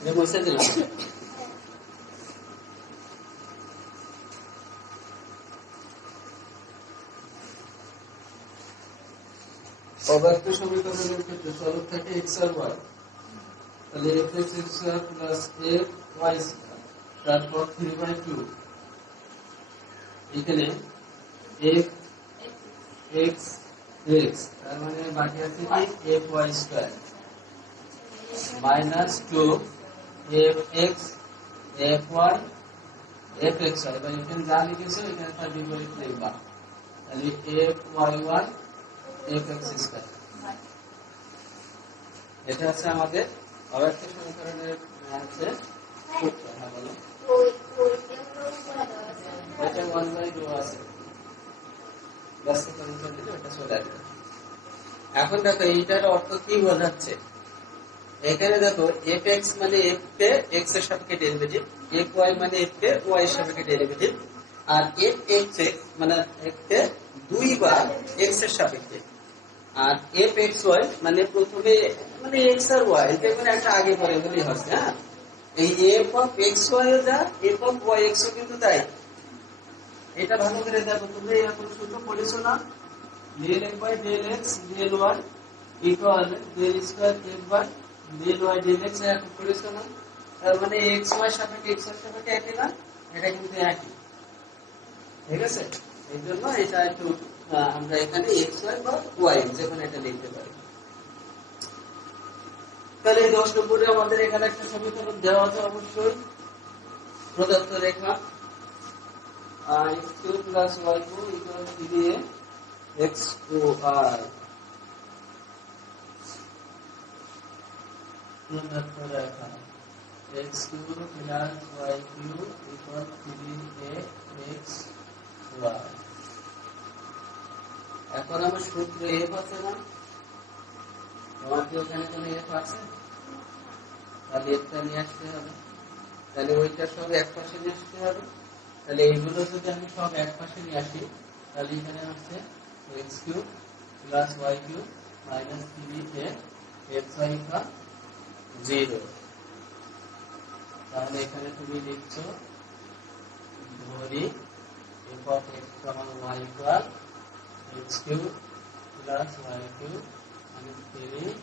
এটা মুছে দিলাম। অব্যক্ত সমীকরণের ক্ষেত্রে চলক থাকে x আর y, তাহলে fx square plus fy square তারপর 3/2 এখানে f x x তার মানে বাকি আছে কি fy square minus 2 fx fy fx এবার এখানে যা লিখেছো এখানে তার বিপরীত লিখবা, তাহলে fy1 fx স্কয়ার। এটা আছে আমাদের অব্যক্ত সমীকরণের আছে সূত্র। হ্যাঁ বলো, এটা 1/2 আছে, ব্যস্তকরণ দিলে ওটা চলে আসবে। এখন দেখো এইটার অর্থ কি বোঝাচ্ছে, এখানে দেখো fx মানে f কে x এর সাপেক্ষে ডেরিভেটিভ, fy মানে f কে y এর সাপেক্ষে ডেরিভেটিভ, আর fx মানে f কে 2 বার x এর সাপেক্ষে, আর fxy মানে প্রথমে মানে x আর y এটা মানে একটা আগে পরে বলেই হচ্ছে। হ্যাঁ, এই f(xy) ও যা f(yx) ও কিন্তু তাই। এটা ভালো করে দেখো, তুমি এখন সূত্র পড়েছো না, del f by del x del y equal del square f by del y del x এখন পড়েছো না, তার মানে xy সাপেক্ষে x এর সাপেক্ষে একই না, এটা কিন্তু একই। ঠিক আছে, এই জন্য এটা একটু আমরা এখানে xy বা y যেখানে এটা লিখতে পারি। তাহলে এই 10 নম্বরে আমাদের এখানে একটা সমীকরণ দেওয়া আছে, অবশ্যই প্রদত্ত রেখা x2 plus y2 equal 3x2y প্রদত্ত রেখা x2 plus y2 equal 3xy। এখন আমার সূত্র f আছে না, আমার কি ওখানে কোনো f আছে? তাহলে এটা নিয়ে আসতে হবে, তাহলে ওইটা সব এক পাশে নিয়ে আসতে হবে। তাহলে এইগুলো যদি আমি সব এক পাশে নিয়ে আসি, তাহলে এখানে হচ্ছে x3 plus y3 minus 3xy का 0। তাহলে এখানে তুমি লিখছো ধরি f of x, y equal x3 plus y3 minus 3xy।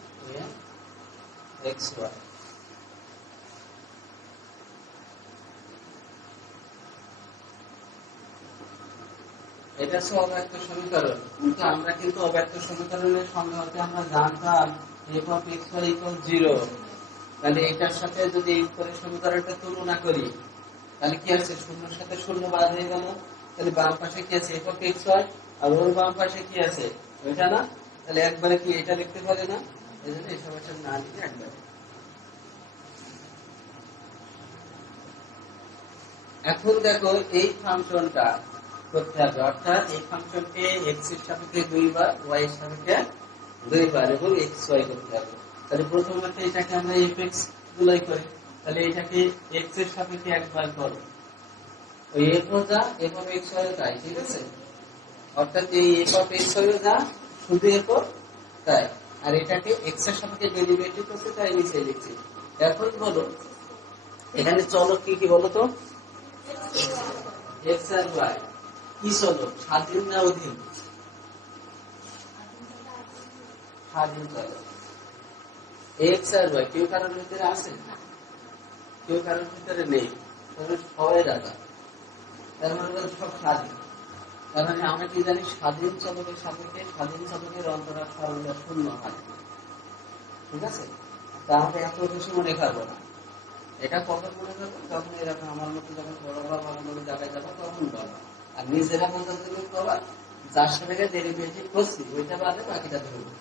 এটা হচ্ছে অব্যক্ত সমীকরণ, কিন্তু আমরা কিন্তু অব্যক্ত সমীকরণের সংজ্ঞা হতে আমরা জানতাম f of xy equal 0। তাহলে এটার সাথে যদি এই করে সমীকরণটা তুলনা করি, তাহলে কি আছে, শূন্যের সাথে শূন্য বাদ হয়ে গেল, তাহলে বাম পাশে কি আছে f of xy, আর ওর বাম পাশে কি আছে ওইটা না, তাহলে একবারে কি এটা লিখতে পারে না, এই জন্য এই সমস্যা না লিখে একবারে। এখন দেখো এই ফাংশনটা করতে হবে, অর্থাৎ এই ফাংশনকে x এর সাপেক্ষে 2 বার, y এর সাপেক্ষে 2 বার এবং xy করতে হবে। তাহলে প্রথমত এটাকে আমরা fx গুলাই করি, তাহলে এটাকে x এর সাপেক্ষে একবার করো, ওই f ও যা f of xy ও তাই। ঠিক আছে, অর্থাৎ এই f of xy ও যা শুধু f ও তাই, আর এটাকে x এর সাপেক্ষে ডেরিভেটিভ করতে তাই নিচে লিখছি। এখন বলো এখানে চলক কি কি বলো তো, x আর y কি চলক, স্বাধীন না অধীন? স্বাধীন চলক। x আর y কেউ কারোর ভিতরে আছে, কেউ কারোর ভিতরে নেই, তবে সবাই রাজা, তার মানে সব স্বাধীন। তার মানে আমরা কি জানি, স্বাধীন চলকের সাপেক্ষে স্বাধীন চলকের অন্তরাল সরলতা শূন্য হয়। ঠিক আছে, তা আমরা এত বেশি মনে করবো না, এটা কখন মনে করবো, যখন এরকম আমার মতো যখন বড় বা আমার মতো জায়গায় যাবো তখন বলো, আর নিজেরা পর্যন্ত পাবা যার সাথে ডেরিভেটিভ করছি ওইটা বাদে বাকিটা ধরবো,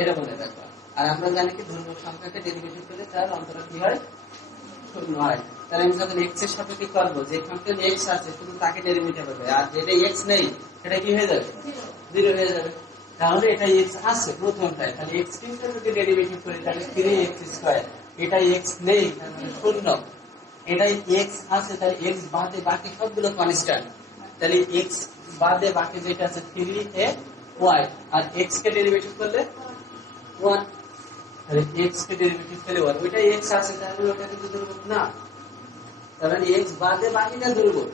এটা মনে রাখবা। আর আমরা জানি কি ধ্রুবক সংখ্যাকে ডেরিভেটিভ করলে তার অন্তরাল কি হয়, শূন্য হয়। তাহলে আমি যখন x এর সাথে কি করবো, যে ফাংশন x আছে শুধু তাকে ডেরিভেটিভ হবে, আর যেটা x নেই সেটা কি হয়ে যাবে, 0 হয়ে যাবে। তাহলে এটা x আছে প্রথমটায়, তাহলে x কে যদি ডেরিভেটিভ করি তাহলে 3x², এটা x নেই তার মানে শূন্য, এটাই x আছে তাহলে x বাদে বাকি সবগুলো কনস্ট্যান্ট, তাহলে x বাদে বাকি যেটা আছে 3y, আর x কে ডেরিভেটিভ করলে 1। তাহলে x কে ডেরিভেটিভ পেলে ওইটা x আছে, তাহলে ওটা কিন্তু দুর্বল না, তার মানে x বাদে বাকিটা দুর্বল।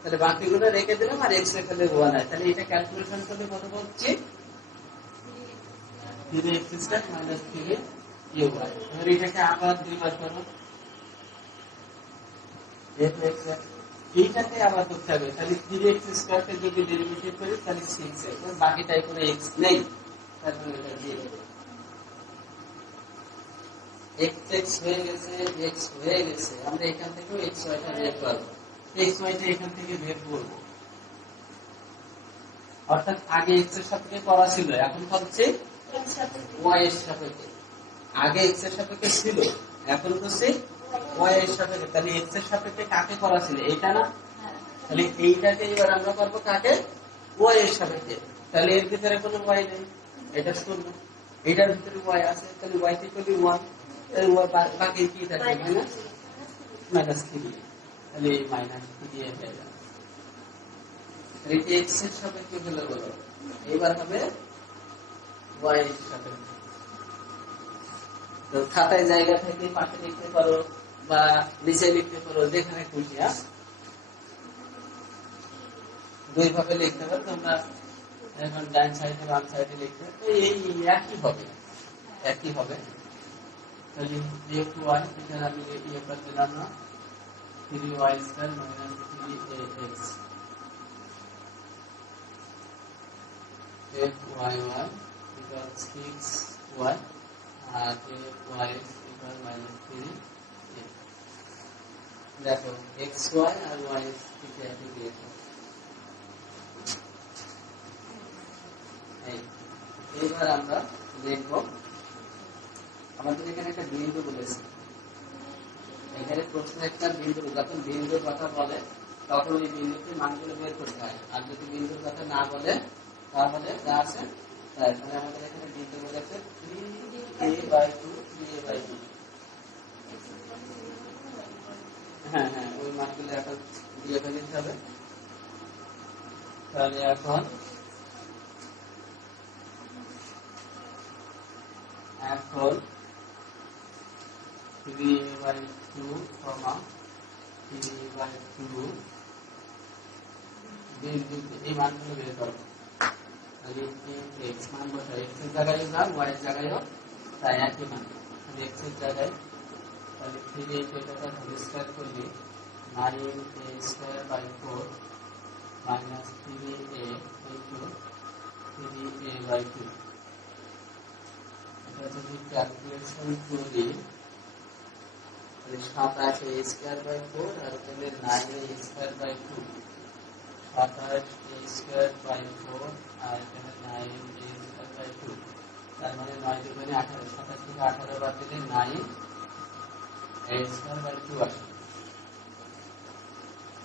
তাহলে বাকিগুলো রেখে দিলাম আর x রেখে দেবো না, তাহলে এটা ক্যালকুলেশন করলে কত হচ্ছে 3x স্কয়ার মাইনাস 3ay। এবার এটাকে আবার দুইবার করো, এইটাকে আবার করতে হবে। তাহলে 3x স্কয়ার কে যদি ডেরিভেটিভ করি তাহলে 6x, বাকিটাই কোনো x নেই, তাহলে এটা দিয়ে দেব। x হয়ে গেছে, x হয়ে গেছে, আমরা এখান থেকেও xy টা বের করব, xy টা এখান থেকে বের করব। অর্থাৎ আগে x এর সাপেক্ষে করা ছিল, এখন হচ্ছে y এর সাপেক্ষে। আগে x এর সাপেক্ষে ছিল, এখন হচ্ছে y এর সাপেক্ষে। তাহলে x এর সাপেক্ষে কাকে করা ছিল, এটা না? তাহলে এইটাকে এবার আমরা করব কাকে, y এর সাপেক্ষে। তাহলে এর ভিতরে কোনো y নেই, এটা শূন্য, এটার ভিতরে y আছে, তাহলে y = 1, তাহলে বাকি কি থাকবে -3, তাহলে এই -3 এ হয়ে যাবে। তাহলে x এর সাপেক্ষে হলো বলো, এবার হবে y এর সাপেক্ষে। তো খাতায় জায়গা থেকে পাশে লিখতে পারো বা নিচে লিখতে পারো, যেখানে খুশি, দুই ভাবে লিখতে পারো তোমরা। এখন ডান সাইডে বাম সাইডে লিখতে এই একই হবে, একই হবে। তাহলে y এখানে আমি ইয়ে করে দিলাম না, 3y² - 3ax fyy equals 6y আর ay equals -3a। দেখো xy আর y থেকে একই দিয়েছে। এইবার আমরা দেখব, আমাদের এখানে একটা বিন্দু বলেছে, এখানে প্রশ্ন একটা বিন্দু, যখন বিন্দুর কথা বলে তখন ওই বিন্দুকে মানগুলো বের করতে হয়, আর যদি বিন্দুর কথা না বলে তাহলে যা আছে তাই। তাহলে আমাদের এখানে বিন্দু বলেছে 3a/2, 3a/2। হ্যাঁ হ্যাঁ, ওই মানগুলো এখন দিয়ে ফেলতে হবে। তাহলে এখন 3a/2, 3a/2 এই মানগুলো বের করবো। তাহলে x মান বসাই, x এর জায়গায় যাও, y এর জায়গায় হোক, তাই একই মান। x এর জায়গায় তাহলে 3a কে হোল স্কয়ার করলে 9a² / 4 - 3a * 3a/2। এটা যদি ক্যালকুলেশন করি তাহলে 27a² / 4 আর তাহলে 9a² / 2, 27a² / 4 আর এখানে 9a² / 2, তার মানে 9 × 2 = 18, 27 থেকে 18 বাদ দিলে 9a² / 2 আসে।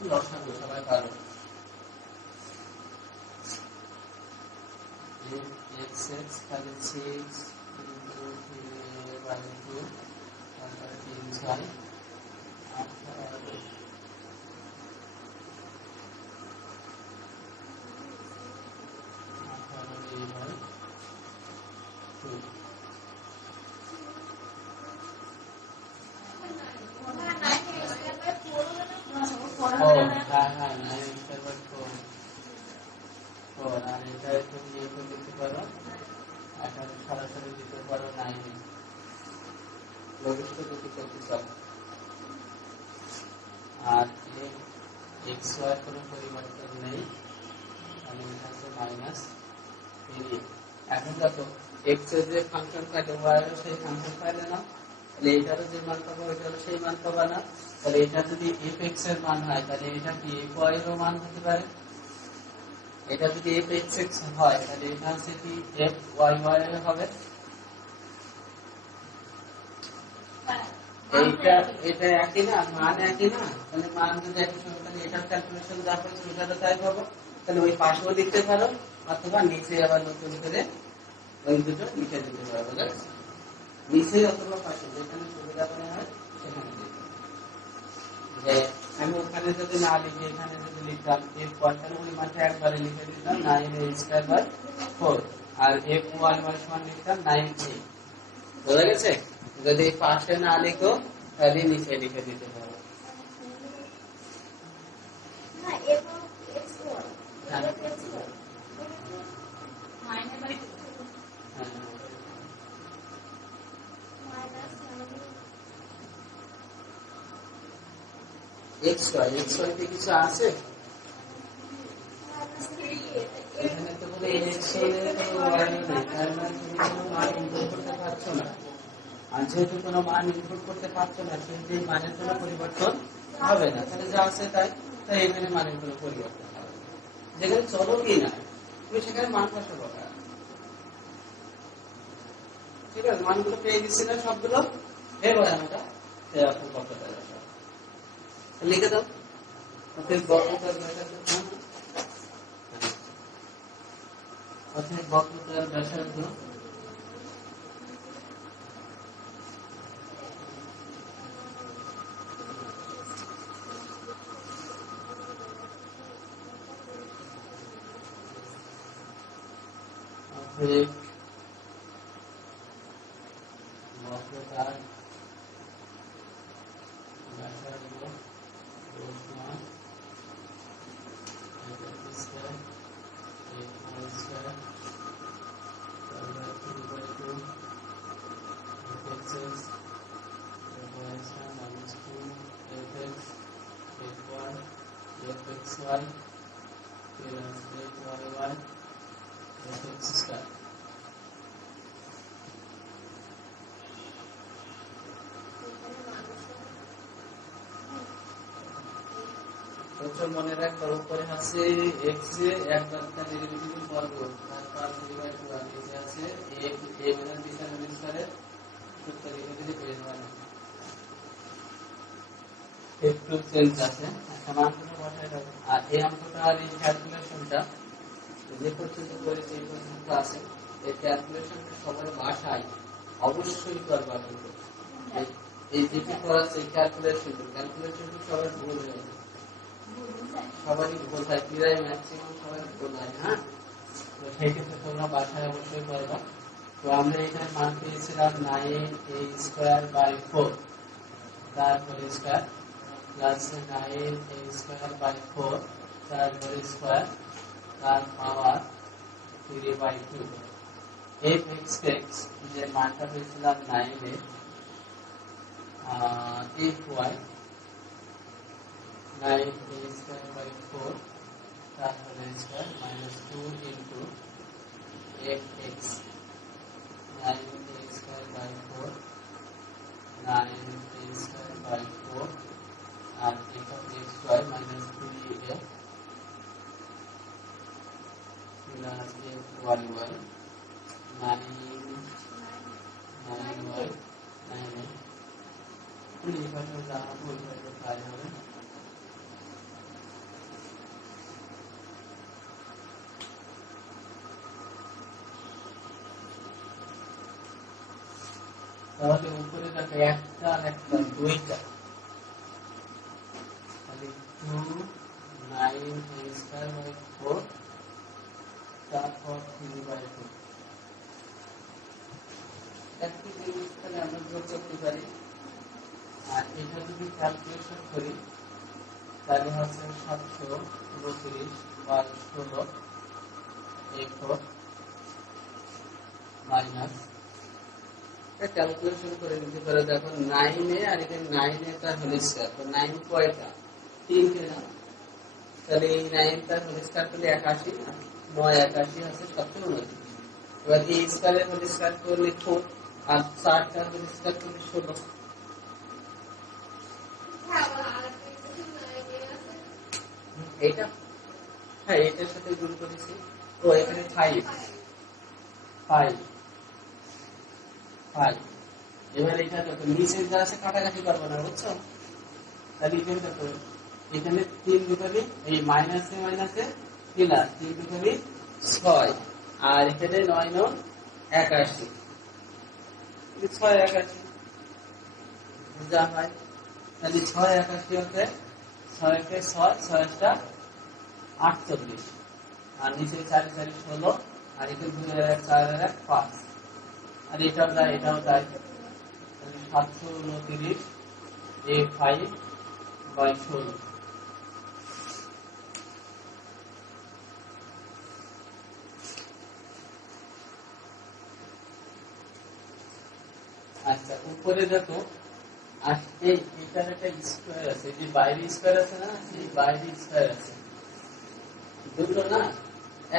লসাগু সবাই পারো, x তাহলে 6 × 3a/2 তারপরে 3 6 18 আর xy কোনো পরিবর্তন নেই, তাহলে এটা হচ্ছে -3। এখন দেখো x এর যে ফাংশন পাইলে y এর সেই ফাংশন পাইলে না, তাহলে এটারও যে মান পাবো ওইটারও সেই মান পাবা না। তাহলে এটা যদি fx এর মান হয় তাহলে এটা কি fy এর মান হতে পারে, এটা যদি fx হয় তাহলে এটা হচ্ছে কি fyy এর হবে। এইটা এটা একই না, মান একই না, তাহলে মান যদি একই হবে তাহলে এটার ক্যালকুলেশন যা করছে ওটাতে তাই পাবো। তাহলে ওই পাশেও লিখতে পারো অথবা নিচে আবার নতুন করে ওই দুটো লিখে দিতে পারো, বুঝলে? নিচে অথবা পাশে যেখানে সুবিধা মনে হয় সেখানে লিখতে। যে আমি ওখানে যদি না লিখে এখানে যদি লিখতাম f পয়েন্টের মাঠে একবারে লিখে দিতাম 9a² / 4 আর f1 সমান লিখতাম 9a। বোঝা গেছে? যদি পাশে না লিখো তাহলে নিচে লিখে দিতে পারো। XY তে কিছু আছে এখানে? তো কোনো XY এর কোনো মান নেই, তার মানে তুমি কোনো মান ইনপুট করতে পারছো না। আর যেহেতু কোনো মান ইনপুট করতে পারছো না, সেহেতু এই মানের কোনো পরিবর্তন হবে না। তাহলে যা আছে তাই এখানে মানের কোনো পরিবর্তন হবে না। যেখানে চলো কি না তুমি সেখানে মান বসাবো। ঠিক আছে, মানগুলো পেয়ে গেছি না সবগুলো? এবার আমরা লিখে দাও। বক্রতার ব্যাসার্ধ বক্রতার ব্যাসার্ধ মনে রাখবো উপরে আছে x এ একবার ডেরিভেটিভ বর্গ তারপর ডিভাইড করা নিচে আছে a মানে বিশাল বিস্তারে সূত্র লিখে দিলে পেয়ে যাবেন। একটু চেঞ্জ আছে, এখন অঙ্কটা বসাই দাও। আর এই অঙ্কটা আর এই ক্যালকুলেশনটা যে পর্যন্ত করেছে এই পর্যন্ত আছে, এই ক্যালকুলেশনটা সবার বাসায় অবশ্যই করবা। কিন্তু এই যেটি করাচ্ছে ক্যালকুলেশনটা সবার ভুল হয়ে যায়, সবারই ভুল হয়, প্রায় ম্যাক্সিমাম সবাই ভুল হয়। হ্যাঁ, তো সেই ক্ষেত্রে তোমরা বাসায় অবশ্যই করবা। তো আমরা এখানে মান পেয়েছিলাম 9a² 4 তার হোল স্কয়ার প্লাস 9a² 4 তার হোল স্কয়ার তার পাওয়ার 3/2। f(x) যে মানটা পেয়েছিলাম 9a fy 9a² 4 তার whole square minus 2 into fx 9a² 4 9a² 4 আর f(xy) minus 3a plus fyy 9y 9a লিখাটা যা বলবে তাই হবে। তাহলে উপরে দেখো একটা আর একটা দুইটা, তাহলে 2 9a² 4 তারপর 3/2। একটি জিনিস তাহলে আমরা যোগ করতে পারি, আর এটা যদি ক্যালকুলেশন করি তাহলে হচ্ছে 732 বা 16 a4 মাইনাস ক্যালকুলেশন করে নিতে পারে। দেখো 9a আর এখানে 9a তার হোল স্কয়ার, তো 9 কয়টা? 3 কে না, তাহলে এই 9 তার হোল স্কয়ার করলে 81, 9 81 আছে 729। এবার এই স্কয়ারের হোল স্কয়ার করলে 4 আর 4 তার হোল স্কয়ার করলে 16। এইটা হ্যাঁ এটার সাথে গুণ করেছি, তো এখানে 5 এবার এটা দেখো নিচে যা আছে কাটাকাটি করবো না, বুঝছো? তাহলে এখানে দেখো এখানে 3 দুটোরই এই মাইনাসে মাইনাসে প্লাস 3 দুটোরই 6 আর এখানে 9 9 81 6 81 যা হয়, তাহলে 6 81 হতে 6 কে 6 6টা 48 আর নিচে 4 4 16 আর এখানে 2 আর 1 4 আর 1 5 আর এটাও যায় এটাও যায়, 729 A5/16। আচ্ছা উপরে দেখো এটার একটা স্কোয়ার আছে, যে বাইরে স্কোয়ার আছে না, এই বাইরে স্কোয়ার আছে দুটো না,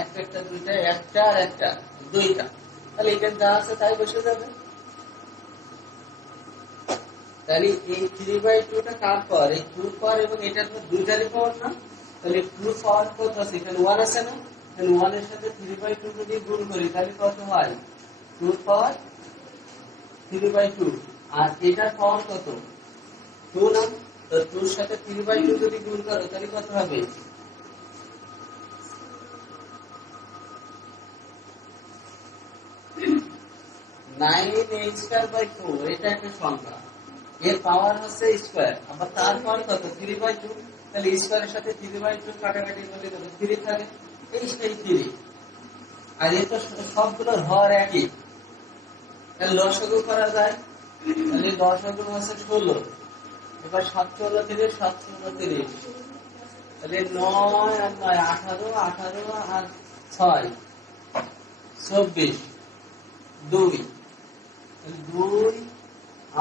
একটা দুইটা, একটা আর একটা দুইটা, তাহলে এখানে যা আছে তাই বসে যাবে। তাহলে এই 3/2টা কার পাওয়ার, এই 2 পাওয়ার এবং এটার দুইটারই পাওয়ার না, তাহলে 2 পাওয়ার কত আছে, এখানে 1 আছে না, তাহলে 1 এর সাথে 3/2 যদি গুণ করি তাহলে কত হয়, 2 পাওয়ার 3/2। আর এটার পাওয়ার কত, 2 না, তো 2 এর সাথে 3/2 যদি গুণ করো তাহলে কত হবে, 9a²/4। এটা একটা সংখ্যা, এর পাওয়ার হচ্ছে স্কোয়ার, আবার তার পাওয়ার কত, 3/2। তাহলে স্কোয়ারের সাথে 3/2 কাটাকাটি করলে কত, 3 থাকে, এই সেই 3। আর এ তো সবগুলোর হর একই, তাহলে লসাগু করা যায়, তাহলে লসাগু হচ্ছে 16। এবার 729 729, তাহলে 9 আর 9 18, 18 আর 6 24, 2 2,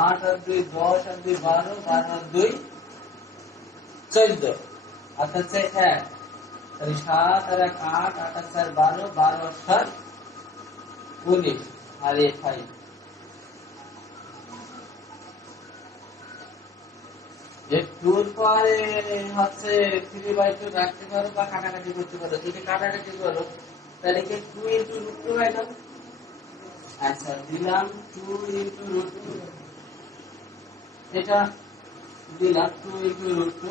8 আর 2 10 আর 2 12, 12 আর 2 14, অর্থাৎ 1, তাহলে 7 আর 1 8, 8 আর 4 12, 12 আর 7 19, আর এ 5। টুর পরে হচ্ছে 3/2 রাখতে পারো বা কাটাকাটি করতে পারো, যদি কাটাকাটি করো তাহলে কি 2 × √2 হয় না। আচ্ছা দিলাম 2 × √2, এটা দিলাম 2 × √2।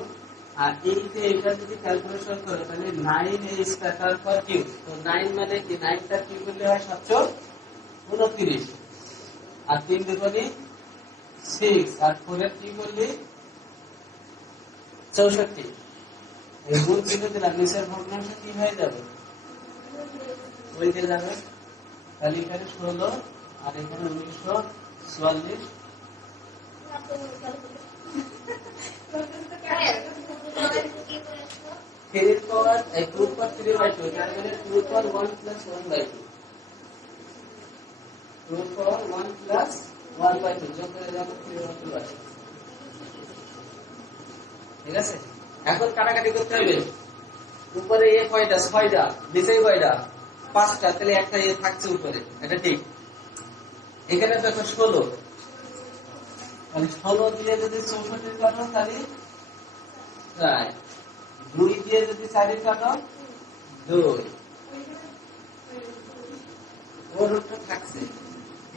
আর এই যে এটা যদি ক্যালকুলেশন করো তাহলে 9a²/কিউব, তো 9 মানে কি, 9টা কিউব করলে হয় 729, আর 3 দুগুণে 6, আর 4 এর কি করলে 64। এই গুণ চিহ্ন দিলাম, নিচের ভগ্নাংশ কি হয়ে যাবে, ওই দিয়ে যাবে, তাহলে এখানে 16 আর এখানে 1944। এই 2 পাওয়ার 3/2, তার মানে 2 পাওয়ার 1 + 1/2, 2 পাওয়ার 1 + 1/2 যোগ করে যাবে 3/2 আসে। ঠিক আছে, এখন কাটাকাটি করতে হবে। উপরে এ কয়টা, 6টা, নিচে কয়টা, 5টা, তাহলে একটা এ থাকছে উপরে, এটা ঠিক। এখানে দেখো 16, তাহলে 16 দিয়ে যদি 64 কাটো তাহলে 4, 2 দিয়ে যদি 4 কাটো 2, ওর উপর থাকছে।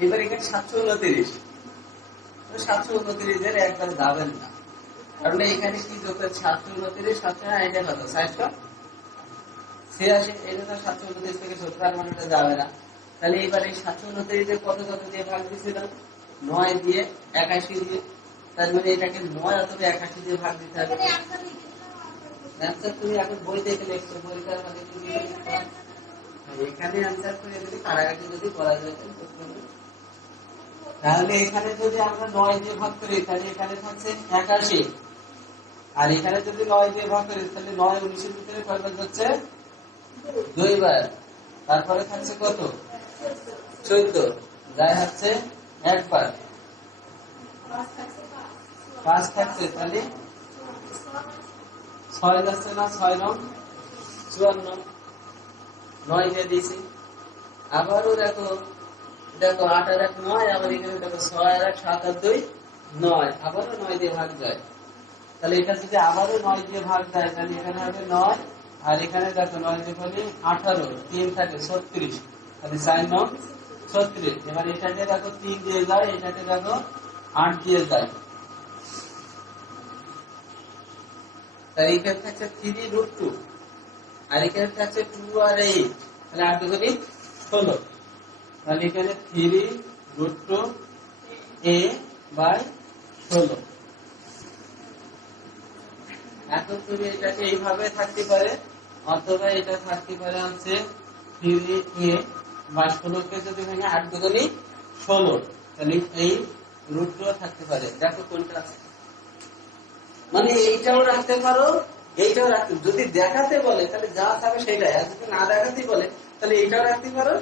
এবার এখানে 729, 729 এর একবারে যাবেন না, কারণ এখানে কি যোগ করে, 729 7 এটা কত, 486, এটা তো 729 থেকে 70, মানে এটা যাবে না। তাহলে এবার এই 729 এর কত কত দিয়ে ভাগ দিয়েছিলাম, 9 দিয়ে 81 দিয়ে, তার মানে এটাকে 9 অথবা 81 দিয়ে ভাগ দিতে হবে। অ্যানসার তুমি এখন বই থেকে লিখছো, বইটার আগে তুমি এখানে অ্যানসার করে যদি কাটাকাটি যদি করা যায় তাহলে এখানে যদি আমরা 9 দিয়ে ভাগ করি তাহলে এখানে থাকছে 81, আর এখানে যদি 9 দিয়ে ভাগ করি তাহলে 9 19 এর ভিতরে কয়বার হচ্ছে, 2 বার, তারপরে থাকছে কত, 14, যায় হচ্ছে একবার, 5 থাকছে, তাহলে 6 যাচ্ছে না, 6 9 54, 9 দিয়ে দিয়েছি। আবারও দেখো 8 আর 1 9, আবার এখানে দেখো 6 আর 1 7 আর 2 9, আবারও 9 দিয়ে ভাগ যায়। তাহলে এটা যদি আবারও 9 দিয়ে ভাগ যায় তাহলে এখানে হবে 9, আর এখানে দেখো 9 দিয়ে ভাগে 18, 3 থাকে 36, তাহলে 4 9 36। এবার এটাকে দেখো 3 দিয়ে যায়, এটাকে দেখো 8 দিয়ে যায়, তাহলে এখানে থাকছে 3√2, আর এখানে থাকছে 2 আর 8, তাহলে 8 দুগুণে 16, তাহলে এখানে 3√2a/16। এখন তুমি এটাকে এইভাবে থাকতে পারে, অথবা এটা থাকতে পারে হচ্ছে 3a/16 কে যদি ভেঙে 8 দুগুণে 16, তাহলে এই রুটগুলো থাকতে পারে। দেখো কোনটা আছে, মানে এইটাও রাখতে পারো, এইটাও রাখতে, যদি দেখাতে বলে তাহলে যা থাকবে সেটাই, আর যদি না দেখাতে বলে তাহলে এইটাও রাখতে পারো,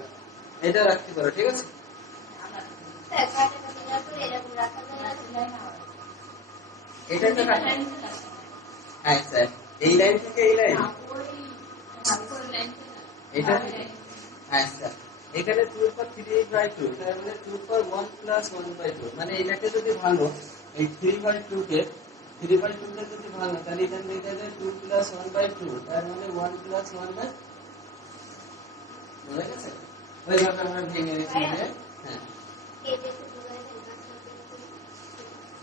এটাও রাখতে পারো। ঠিক আছে, এটা তো হ্যাঁ স্যার, এই লাইন থেকে এই লাইন, এটা হ্যাঁ স্যার, এখানে 2/3/2, তার মানে 2/1 + 1/2, মানে এটাকে যদি ভাঙো, এই 3/2 কে 3/2 কে যদি ভাঙো তাহলে এখানে লিখে যাবে 2 + 1/2, তার মানে 1 + 1/2। বুঝা গেছে? ওইভাবে আমরা ভেঙে নিচ্ছি। হ্যাঁ,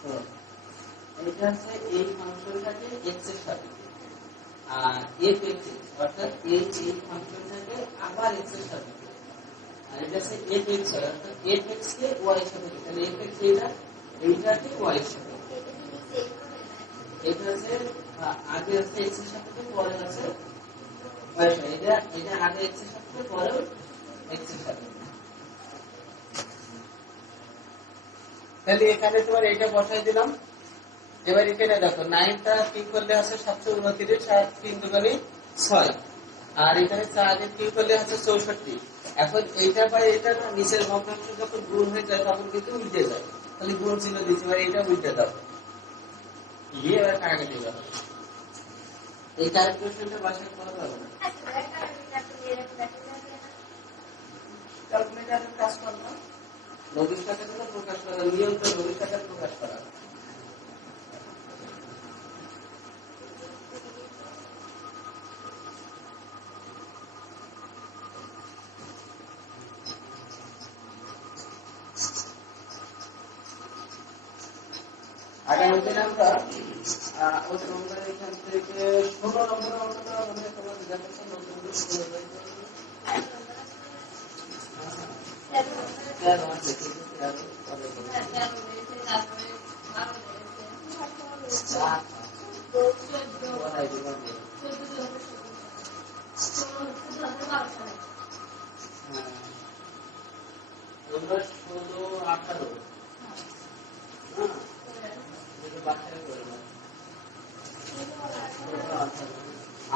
তো এটা হচ্ছে এই ফাংশনটাকে x এর সাপেক্ষে, আর f(x), অর্থাৎ এই ফাংশনটাকে আবার x এর সাপেক্ষে, আর এটা হচ্ছে f(x), অর্থাৎ f(x) কে y এর সাপেক্ষে, তাহলে f(x) এইটাকে y এর সাপেক্ষে, এটা হচ্ছে আগে হচ্ছে x এর সাপেক্ষে, পরে আছে y এর সাপেক্ষে, এটা আগে x এর সাপেক্ষে, পরে x এর সাপেক্ষে। তাহলে এখানে তোমার এটা বসাই দিলাম। এবার এখানে দেখো 9টা 3 করলে আছে 729, 3 দুগুণে 6, আর এখানে 4 দিয়ে 3 করলে আছে 64। এখন এইটা বা এটা না নিচের ভগ্নাংশ যখন গুণ হয়ে যায় তখন কিন্তু উল্টে যায়, তাহলে গুণ চিহ্ন দিচ্ছি, এবার এটা উল্টে দাও, দিয়ে এবার কাটাকাটি দাও। এই ক্যালকুলেশনটা বাসায় করা যাবে না, ক্যালকুলেটরের কাজ করলাম, লজিক টাকাটা প্রকাশ করা, নিয়মটা লজিক টাকা প্রকাশ করা। আগামী দিনে আমরা এখান থেকে 16 নম্বর অঙ্কটা আমাদের তোমার দেখাচ্ছি, নতুন তোমরা 16,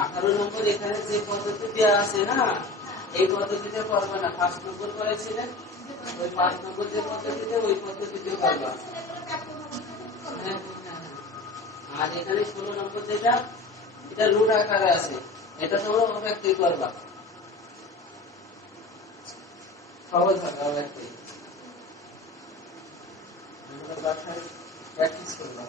18 নম্বর এখানে যে পদ্ধতি দেওয়া আছে না, এই পদ্ধতিতে করবে না। 5 নম্বর করেছিলেন, ওই 5 নম্বর যে পদ্ধতিতে, ওই পদ্ধতিতে করবা। আর এখানে 16 নম্বর যেটা, এটা রুট আকারে আছে, এটা তোমরা অব্যক্তই করবা, সহজ হবে অব্যক্তই। বাসায় প্র্যাকটিস করবা।